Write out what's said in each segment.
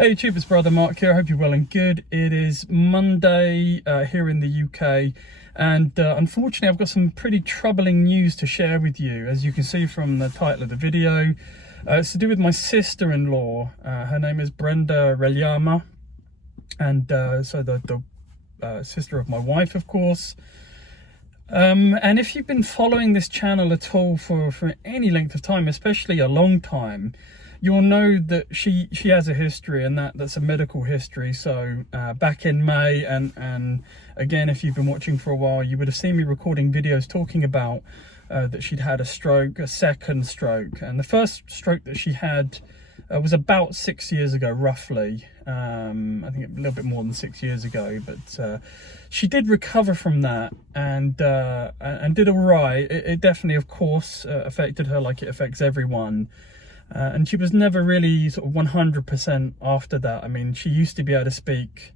Hey YouTube, it's brother Mark here. I hope you're well and good. It is Monday here in the UK, and unfortunately I've got some pretty troubling news to share with you. As you can see from the title of the video, it's to do with my sister-in-law. Her name is Brenda, and so the sister of my wife, of course. And if you've been following this channel at all for any length of time, especially a long time, you'll know that she has a history, and that's a medical history. So back in May, and again, if you've been watching for a while, you would have seen me recording videos talking about that she'd had a stroke, a second stroke. And the first stroke that she had was about 6 years ago, roughly. I think a little bit more than 6 years ago, but she did recover from that and did all right. It definitely, of course, affected her like it affects everyone. And she was never really sort of 100% after that. I mean, she used to be able to speak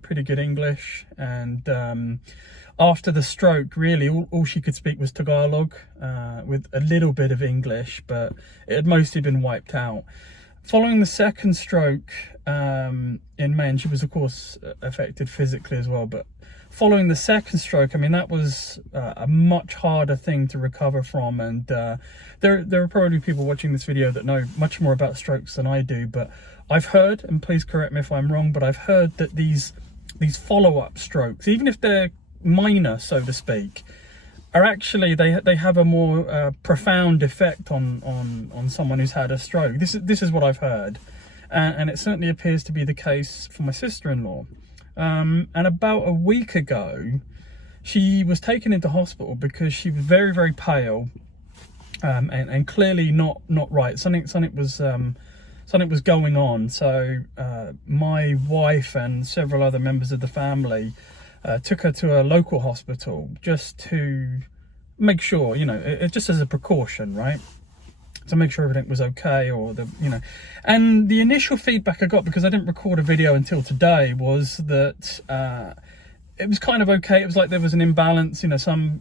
pretty good English, and after the stroke, really, all she could speak was Tagalog with a little bit of English, but it had mostly been wiped out. Following the second stroke in May, and she was, of course, affected physically as well, but following the second stroke, I mean, that was a much harder thing to recover from. And there are probably people watching this video that know much more about strokes than I do, but I've heard, and please correct me if I'm wrong, but I've heard that these follow-up strokes, even if they're minor, so to speak, are actually, they have a more profound effect on someone who's had a stroke. This is what I've heard, and it certainly appears to be the case for my sister-in-law. And about a week ago, she was taken into hospital because she was very, very pale, and clearly not right. Something was going on. So my wife and several other members of the family took her to a local hospital just to make sure, it just as a precaution, right? To make sure everything was okay, and the initial feedback I got, because I didn't record a video until today, was that it was kind of okay. It was like there was an imbalance, some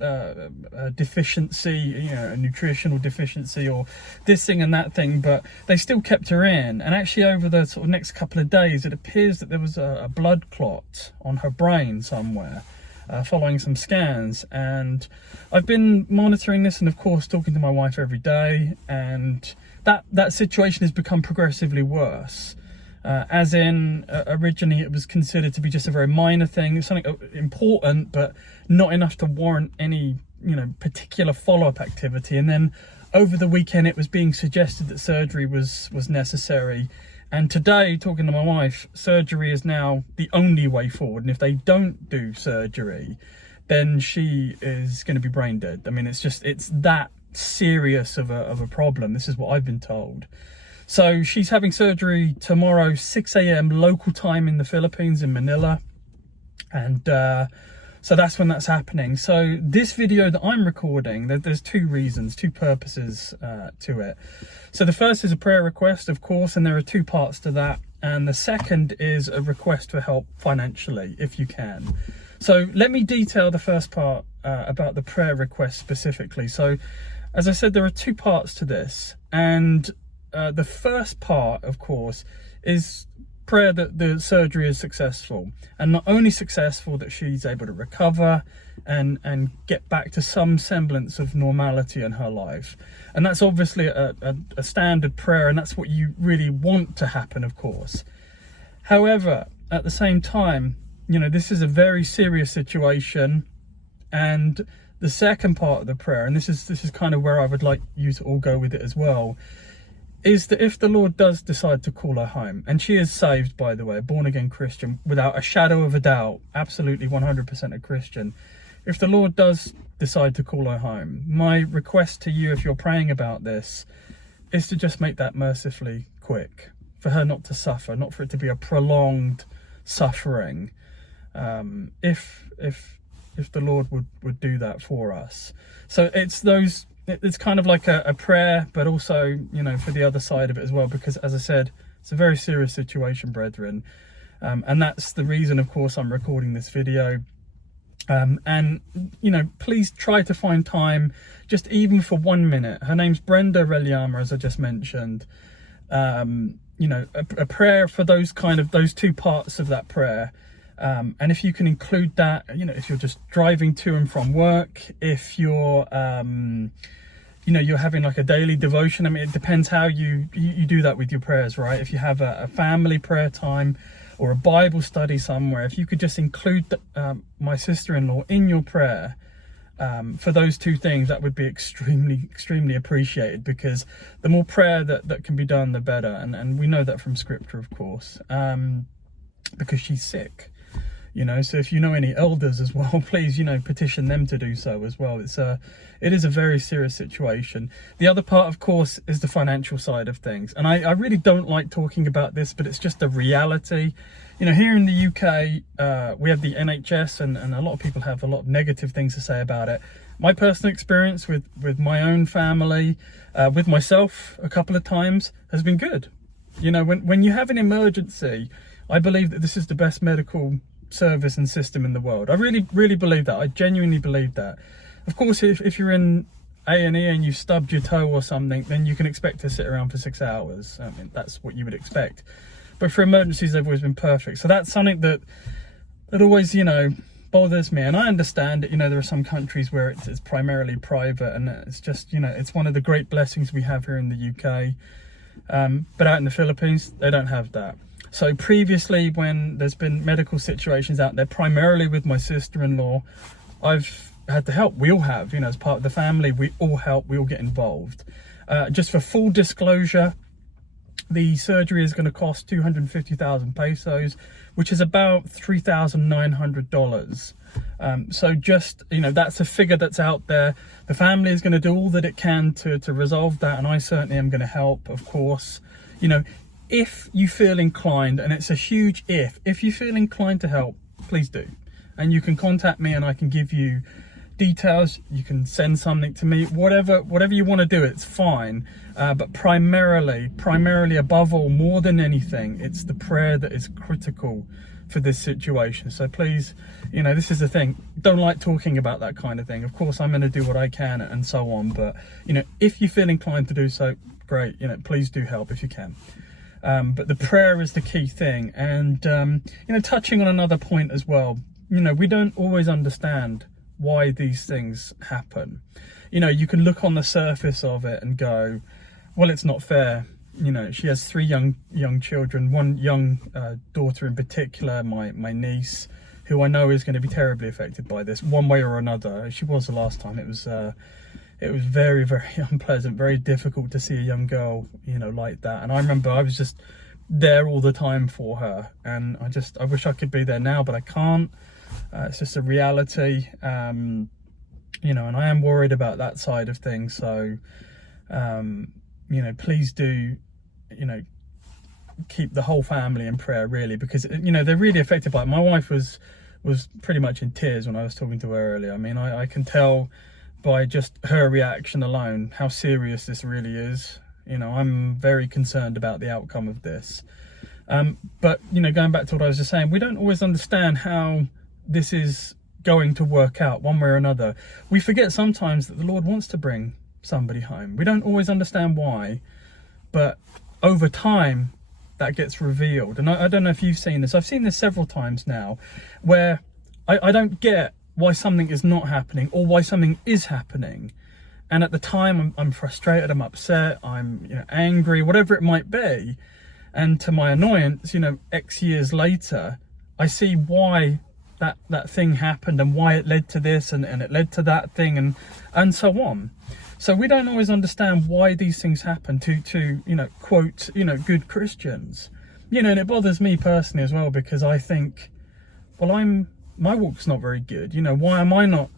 deficiency, a nutritional deficiency, or this thing and that thing, but they still kept her in. And actually over the sort of next couple of days, it appears that there was a blood clot on her brain somewhere, following some scans. And I've been monitoring this, and of course talking to my wife every day, and that situation has become progressively worse. As in, originally it was considered to be just a very minor thing, something important, but not enough to warrant any, particular follow-up activity. And then over the weekend, it was being suggested that surgery was necessary. And today, talking to my wife, surgery is now the only way forward. And if they don't do surgery, then she is going to be brain dead. I mean, it's that serious of a problem. This is what I've been told. So she's having surgery tomorrow, 6 a.m. local time in the Philippines, in Manila. And so that's when that's happening. So this video that I'm recording, there's two purposes to it. So the first is a prayer request, of course, and there are two parts to that. And the second is a request for help financially, if you can. So let me detail the first part about the prayer request specifically. So as I said, there are two parts to this. And the first part, of course, is prayer that the surgery is successful, and not only successful, that she's able to recover and get back to some semblance of normality in her life. And that's obviously a standard prayer, and that's what you really want to happen, of course. However, at the same time, this is a very serious situation. And the second part of the prayer, and this is kind of where I would like you to all go with it as well, is that if the Lord does decide to call her home, and she is saved, by the way, a born-again Christian, without a shadow of a doubt, absolutely 100% a Christian. If the Lord does decide to call her home, my request to you, if you're praying about this, is to just make that mercifully quick, for her not to suffer, not for it to be a prolonged suffering. If the Lord would do that for us. So it's kind of like a prayer, but also, for the other side of it as well, because as I said, it's a very serious situation, brethren. And that's the reason, of course, I'm recording this video. And, please try to find time, just even for 1 minute. Her name's Brenda, as I just mentioned. a prayer for those two parts of that prayer. And if you can include that, if you're just driving to and from work, if you're, you're having like a daily devotion. I mean, it depends how you do that with your prayers, right? If you have a family prayer time or a Bible study somewhere, if you could just include my sister-in-law in your prayer, for those two things, that would be extremely appreciated, because the more prayer that can be done, the better. And we know that from scripture, of course, because she's sick, so if you know any elders as well, please, petition them to do so as well. It is a very serious situation. The other part, of course, is the financial side of things. And I really don't like talking about this, but it's just a reality. Here in the UK, we have the NHS, and a lot of people have a lot of negative things to say about it. My personal experience with my own family, with myself a couple of times, has been good. When you have an emergency, I believe that this is the best medical service and system in the world. I really believe that. I genuinely believe that. Of course, if you're in A&E and you've stubbed your toe or something, then you can expect to sit around for 6 hours. I mean, that's what you would expect. But for emergencies, they've always been perfect. So that's something that always, bothers me. And I understand that, there are some countries where it's primarily private, and it's just, it's one of the great blessings we have here in the UK. But out in the Philippines, they don't have that. So previously, when there's been medical situations out there, primarily with my sister-in-law, I've had to help. We all have, as part of the family, we all help, we all get involved. Just for full disclosure, the surgery is going to cost 250,000 pesos, which is about $3,900. So just, that's a figure that's out there. The family is going to do all that it can to resolve that, and I certainly am going to help, of course. If you feel inclined, and it's a huge if you feel inclined to help, please do. And you can contact me and I can give you details. You can send something to me, whatever you want to do, it's fine. But primarily above all, more than anything, it's the prayer that is critical for this situation. So please, this is the thing, don't like talking about that kind of thing. Of course, I'm going to do what I can and so on, but if you feel inclined to do so, great, please do help if you can. But the prayer is the key thing. And touching on another point as well, we don't always understand why these things happen. You can look on the surface of it and go, well, it's not fair. She has 3 young children, one young daughter in particular, my niece, who I know is going to be terribly affected by this one way or another. She was the last time. It was very, very unpleasant, very difficult to see a young girl, like that. And I remember I was just there all the time for her, and I wish I could be there now, but I can't. It's just a reality, and I am worried about that side of things. So, please do, keep the whole family in prayer, really, because, they're really affected by it. My wife was pretty much in tears when I was talking to her earlier. I mean, I can tell by just her reaction alone how serious this really is. I'm very concerned about the outcome of this. But, going back to what I was just saying, we don't always understand how this is going to work out one way or another. We forget sometimes that the Lord wants to bring somebody home. We don't always understand why, but over time that gets revealed. And I don't know if you've seen this. I've seen this several times now, where I don't get why something is not happening or why something is happening. And at the time I'm frustrated, I'm upset, I'm angry, whatever it might be. And to my annoyance, X years later, I see why that thing happened and why it led to this and it led to that thing and so on. So we don't always understand why these things happen to quote, good Christians. And it bothers me personally as well, because I think, well, my walk's not very good. Why am I not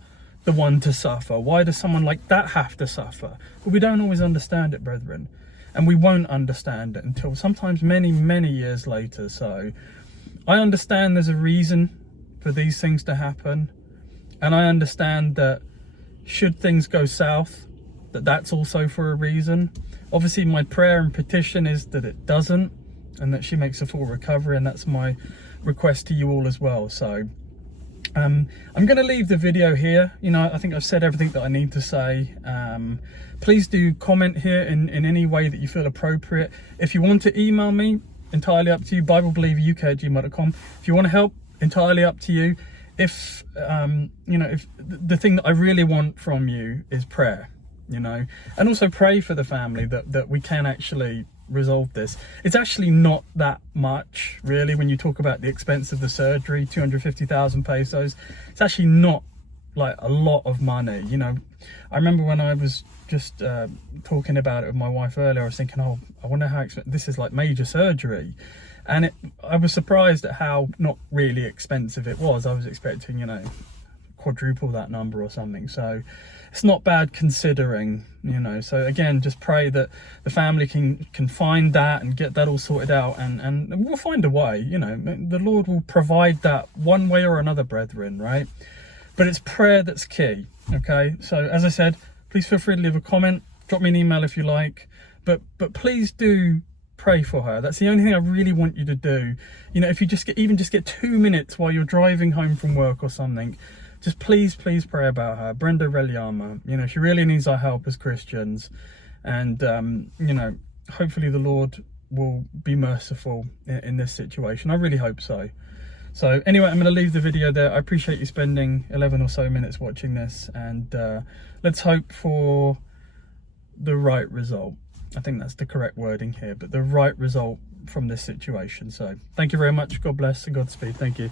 the one to suffer? Why does someone like that have to suffer? But we don't always understand it, brethren. And we won't understand it until sometimes many, many years later. So I understand there's a reason for these things to happen. And I understand that should things go south, that's also for a reason. Obviously, my prayer and petition is that it doesn't, and that she makes a full recovery. And that's my request to you all as well. So I'm going to leave the video here. You know, I think I've said everything that I need to say. Please do comment here in any way that you feel appropriate. If you want to email me, entirely up to you, biblebelieveruk@gmail.com. If you want to help, entirely up to you. If you know, if the thing that I really want from you is prayer, you know, and also pray for the family that we can actually resolve this. It's actually not that much, really, when you talk about the expense of the surgery, 250,000 pesos. It's actually not like a lot of money, you know. I remember when I was just talking about it with my wife earlier, I was thinking, oh, I wonder how expensive this is, like major surgery. And I was surprised at how not really expensive it was. I was expecting, you know, quadruple that number or something. So it's not bad considering, you know. So again, just pray that the family can find that and get that all sorted out, and we'll find a way, you know. The Lord will provide that one way or another, brethren, right? But it's prayer that's key, okay? So as I said, please feel free to leave a comment, drop me an email if you like, but please do pray for her. That's the only thing I really want you to do. You know, if you just get 2 minutes while you're driving home from work or something, just please pray about her. Brenda Reliama, you know, she really needs our help as Christians. And, you know, hopefully the Lord will be merciful in this situation. I really hope so. So anyway, I'm going to leave the video there. I appreciate you spending 11 or so minutes watching this. And let's hope for the right result. I think that's the correct wording here, but the right result from this situation. So thank you very much. God bless and Godspeed. Thank you.